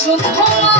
手指了